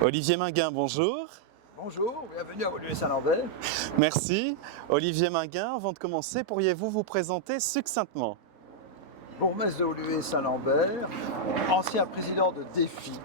Olivier Minguin, bonjour. Bonjour, bienvenue à Woluwe-Saint-Lambert. Merci. Olivier Minguin, avant de commencer, pourriez-vous vous présenter succinctement? Bourgmestre de Woluwe-Saint-Lambert, ancien président de Défi.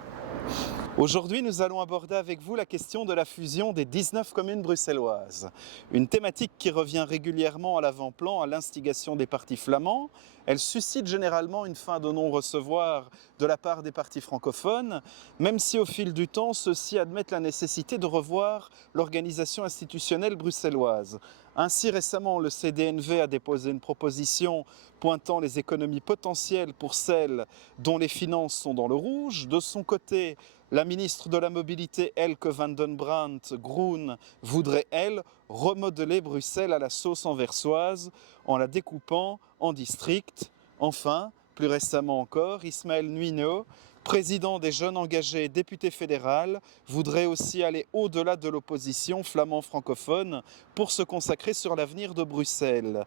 Aujourd'hui, nous allons aborder avec vous la question de la fusion des 19 communes bruxelloises. Une thématique qui revient régulièrement à l'avant-plan à l'instigation des partis flamands. Elle suscite généralement une fin de non-recevoir de la part des partis francophones, même si au fil du temps, ceux-ci admettent la nécessité de revoir l'organisation institutionnelle bruxelloise. Ainsi, récemment, le CDNV a déposé une proposition pointant les économies potentielles pour celles dont les finances sont dans le rouge. De son côté, la ministre de la Mobilité, Elke van den Brandt Groen, voudrait, elle, remodeler Bruxelles à la sauce anversoise en la découpant en districts. Enfin, plus récemment encore, Ismaël Nuino, président des Jeunes Engagés et député fédéral, voudrait aussi aller au-delà de l'opposition flamand-francophone pour se consacrer sur l'avenir de Bruxelles,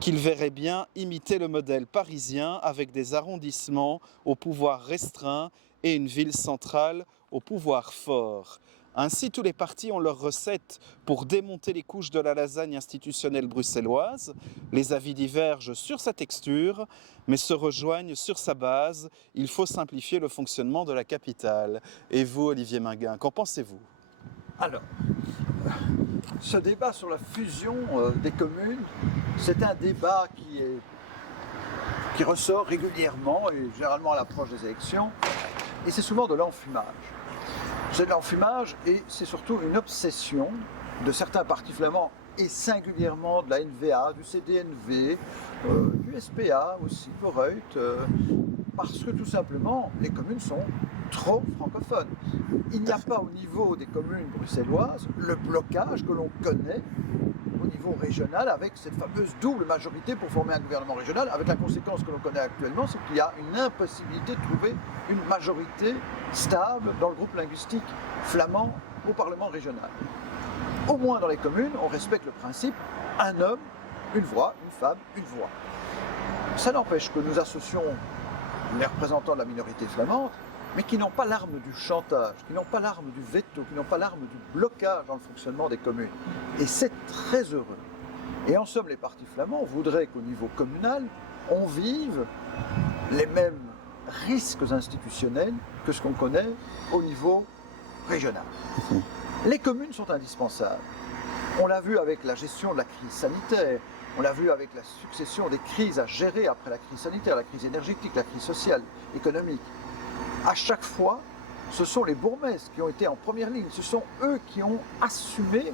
qu'il verrait bien imiter le modèle parisien avec des arrondissements au pouvoir restreint et une ville centrale au pouvoir fort. Ainsi, tous les partis ont leur recette pour démonter les couches de la lasagne institutionnelle bruxelloise. Les avis divergent sur sa texture, mais se rejoignent sur sa base. Il faut simplifier le fonctionnement de la capitale. Et vous, Olivier Minguin, qu'en pensez-vous? Alors, ce débat sur la fusion des communes, c'est un débat qui ressort régulièrement et généralement à l'approche des élections, et c'est souvent de l'enfumage. C'est de l'enfumage et c'est surtout une obsession de certains partis flamands et singulièrement de la NVA, du CDNV, du SPA aussi, pour Reut, parce que tout simplement les communes sont trop francophones. Il n'y a pas au niveau des communes bruxelloises le blocage que l'on connaît au niveau régional avec cette fameuse double majorité pour former un gouvernement régional, avec la conséquence que l'on connaît actuellement, c'est qu'il y a une impossibilité de trouver une majorité stable dans le groupe linguistique flamand au Parlement régional. Au moins dans les communes, on respecte le principe un homme, une voix, une femme, une voix. Ça n'empêche que nous associons les représentants de la minorité flamande, mais qui n'ont pas l'arme du chantage, qui n'ont pas l'arme du veto, qui n'ont pas l'arme du blocage dans le fonctionnement des communes. Et c'est très heureux. Et en somme, les partis flamands voudraient qu'au niveau communal, on vive les mêmes risques institutionnels que ce qu'on connaît au niveau régional. Les communes sont indispensables. On l'a vu avec la gestion de la crise sanitaire, on l'a vu avec la succession des crises à gérer après la crise sanitaire, la crise énergétique, la crise sociale, économique. À chaque fois, ce sont les bourgmestres qui ont été en première ligne. Ce sont eux qui ont assumé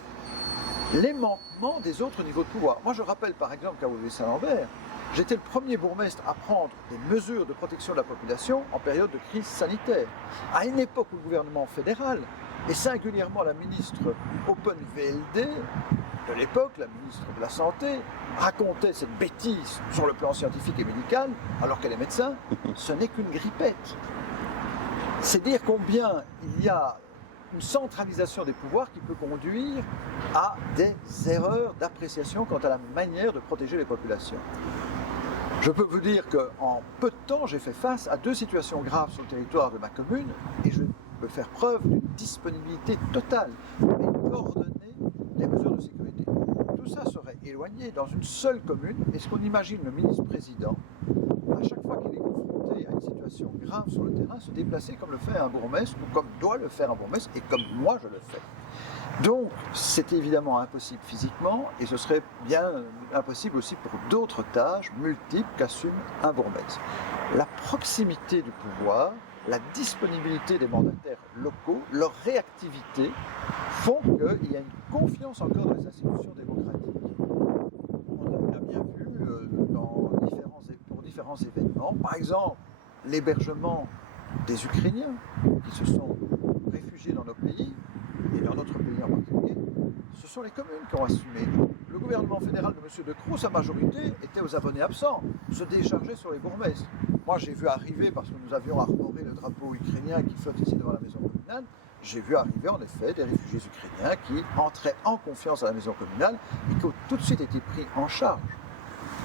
les manquements des autres niveaux de pouvoir. Moi, je rappelle par exemple qu'à Woluwe-Saint-Lambert, j'étais le premier bourgmestre à prendre des mesures de protection de la population en période de crise sanitaire. À une époque où le gouvernement fédéral, et singulièrement la ministre Open VLD de l'époque, la ministre de la Santé, racontait cette bêtise sur le plan scientifique et médical, alors qu'elle est médecin, ce n'est qu'une grippette. C'est dire combien il y a une centralisation des pouvoirs qui peut conduire à des erreurs d'appréciation quant à la manière de protéger les populations. Je peux vous dire qu'en peu de temps, j'ai fait face à deux situations graves sur le territoire de ma commune et je peux faire preuve d'une disponibilité totale et coordonner les mesures de sécurité. Tout ça serait éloigné dans une seule commune. Est-ce qu'on imagine le ministre-président, à chaque fois qu'il est confronté à une situation grave sur le terrain, se déplacer comme le fait un bourgmestre ou comme doit le faire un bourgmestre et comme moi je le fais? Donc c'est évidemment impossible physiquement et ce serait bien impossible aussi pour d'autres tâches multiples qu'assume un bourgmestre. La proximité du pouvoir, la disponibilité des mandataires locaux, leur réactivité font qu'il y a une confiance encore dans les institutions démocratiques. On l'a bien vu pour différents événements. Par exemple, l'hébergement des Ukrainiens qui se sont réfugiés dans nos pays, et dans notre pays en particulier, ce sont les communes qui ont assumé. Le gouvernement fédéral de M. De Croo, sa majorité, était aux abonnés absents, se déchargeait sur les bourgmestres. Moi, j'ai vu arriver, parce que nous avions arboré le drapeau ukrainien qui flotte ici devant la maison communale, j'ai vu arriver en effet des réfugiés ukrainiens qui entraient en confiance à la maison communale et qui ont tout de suite été pris en charge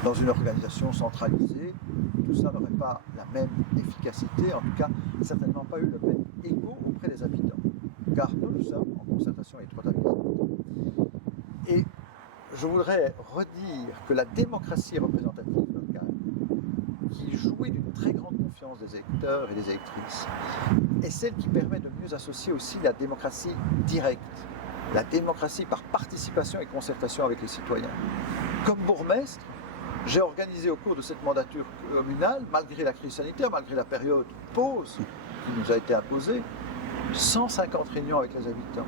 dans une organisation centralisée. Tout ça n'aurait pas la même efficacité, en tout cas certainement pas eu le même écho auprès des habitants. car nous sommes en concertation étroite avec eux. Et je voudrais redire que la démocratie représentative locale, qui jouit d'une très grande confiance des électeurs et des électrices, est celle qui permet de mieux associer aussi la démocratie directe, la démocratie par participation et concertation avec les citoyens. Comme bourgmestre, j'ai organisé au cours de cette mandature communale, malgré la crise sanitaire, malgré la période pause qui nous a été imposée, 150 réunions avec les habitants.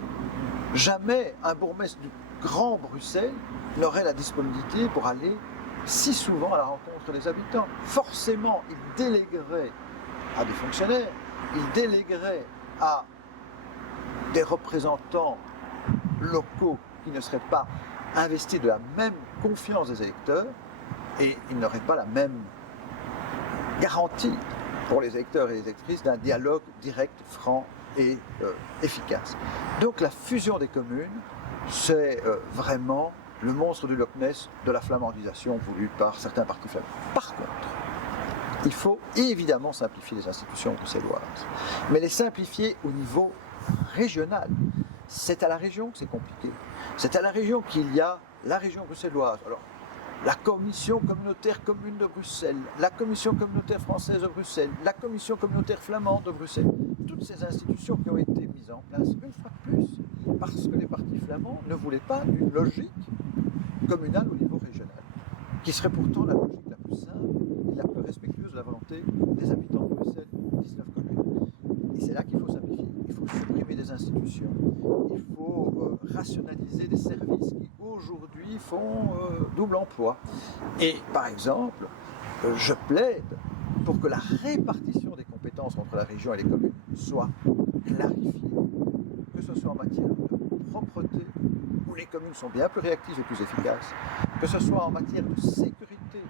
Jamais un bourgmestre du Grand Bruxelles n'aurait la disponibilité pour aller si souvent à la rencontre des habitants. Forcément, il déléguerait à des fonctionnaires, il déléguerait à des représentants locaux qui ne seraient pas investis de la même confiance des électeurs, et il n'aurait pas la même garantie pour les électeurs et les électrices d'un dialogue direct, franc et efficace. Donc la fusion des communes, c'est vraiment le monstre du Loch Ness de la flamandisation voulue par certains partis flamands. Par contre, il faut évidemment simplifier les institutions bruxelloises, mais les simplifier au niveau régional. C'est à la région que c'est compliqué. C'est à la région qu'il y a la région bruxelloise. Alors, la commission communautaire commune de Bruxelles, la commission communautaire française de Bruxelles, la commission communautaire flamande de Bruxelles, toutes ces institutions qui ont été mises en place une fois de plus, parce que les partis flamands ne voulaient pas d'une logique communale au niveau régional, qui serait pourtant la logique la plus simple et la plus respectueuse de la volonté des habitants de Bruxelles, 19 communes. Et c'est là qu'il faut simplifier. Il faut supprimer des institutions, il faut rationaliser des services qui aujourd'hui font double emploi. Et par exemple, je plaide pour que la répartition des compétences entre la région et les communes soit clarifiée, que ce soit en matière de propreté, où les communes sont bien plus réactives et plus efficaces, que ce soit en matière de sécurité,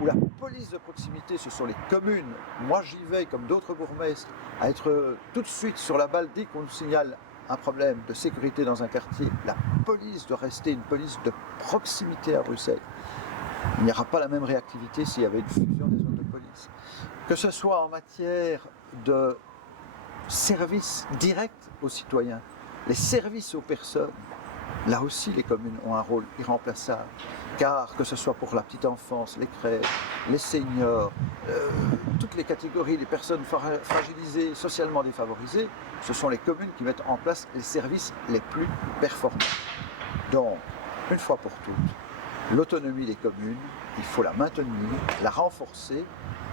où la police de proximité, ce sont les communes. Moi, j'y veille, comme d'autres bourgmestres, à être tout de suite sur la balle dès qu'on nous signale un problème de sécurité dans un quartier. La police doit rester une police de proximité à Bruxelles. Il n'y aura pas la même réactivité s'il y avait une fusion des zones de police. Que ce soit en matière de services directs aux citoyens, les services aux personnes, là aussi les communes ont un rôle irremplaçable, car que ce soit pour la petite enfance, les crèches, les seniors, toutes les catégories, les personnes fragilisées, socialement défavorisées, ce sont les communes qui mettent en place les services les plus performants. Donc, une fois pour toutes, l'autonomie des communes, il faut la maintenir, la renforcer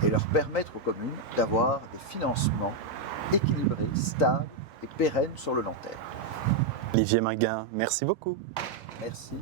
et leur permettre aux communes d'avoir des financements équilibrés, stables et pérennes sur le long terme. Olivier Minguin, merci beaucoup. Merci.